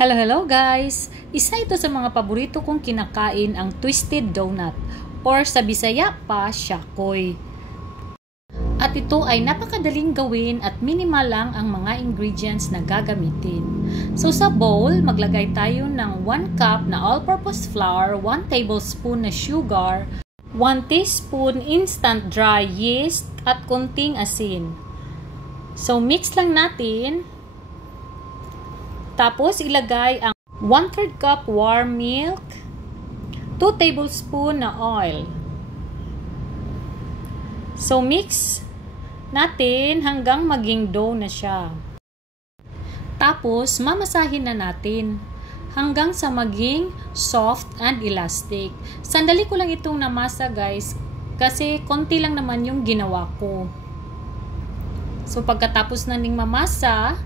Hello, hello guys! Isa ito sa mga paborito kong kinakain ang twisted donut or sa Bisaya pa, syakoy. At ito ay napakadaling gawin at minimal lang ang mga ingredients na gagamitin. So sa bowl, maglagay tayo ng 1 cup na all-purpose flour, 1 tablespoon na sugar, 1 teaspoon instant dry yeast at konting asin. So mix lang natin. Tapos, ilagay ang 1/3 cup warm milk, 2 tablespoon na oil. So, mix natin hanggang maging dough na siya. Tapos, mamasahin na natin hanggang sa maging soft and elastic. Sandali ko lang itong namasa, guys, kasi konti lang naman yung ginawa ko. So, pagkatapos na ning mamasa,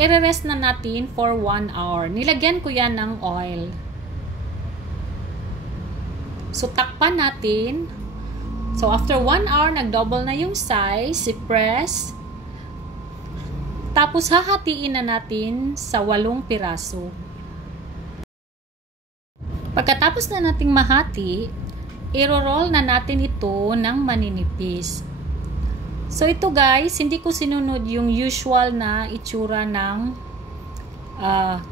i-rest na natin for 1 hour. Nilagyan ko yan ng oil. So, takpan natin. So, after 1 hour, nag-double na yung size. I-press. Tapos, hahatiin na natin sa 8 piraso. Pagkatapos na nating mahati, i-roll na natin ito ng maninipis. So, ito guys, hindi ko sinunod yung usual na itsura ng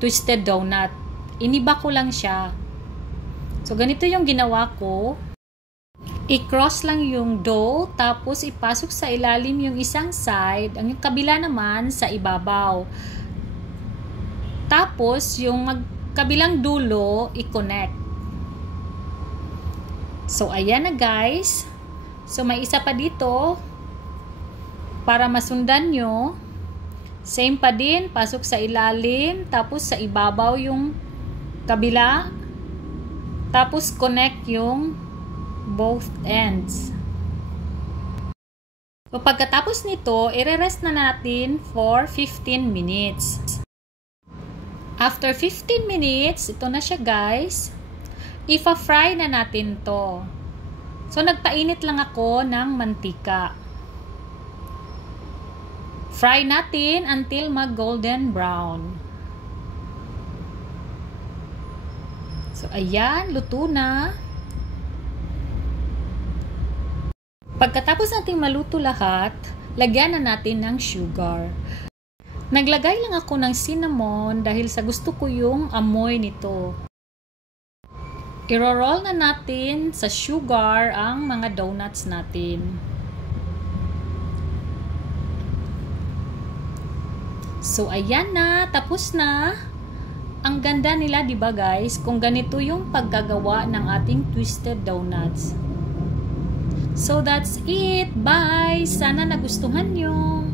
twisted donut. Iniba ko lang siya. So, ganito yung ginawa ko. I-cross lang yung dough, tapos ipasok sa ilalim yung isang side, ang kabila naman sa ibabaw. Tapos, yung kabilang dulo, i-connect. So, ayan na guys. So, may isa pa dito. Para masundan nyo, same pa din, pasok sa ilalim, tapos sa ibabaw yung kabila, tapos connect yung both ends. So, pagkatapos nito, i-rest na natin for 15 minutes. After 15 minutes, ito na siya guys, ipa-fry na natin to. So, nagpainit lang ako ng mantika. Fry natin until mag-golden brown. So, ayan, luto na. Pagkatapos nating maluto lahat, lagyan na natin ng sugar. Naglagay lang ako ng cinnamon dahil sa gusto ko yung amoy nito. I-roll na natin sa sugar ang mga donuts natin. So, ayan na. Tapos na. Ang ganda nila, diba guys? Kung ganito yung paggagawa ng ating twisted donuts. So, that's it. Bye! Sana nagustuhan nyo.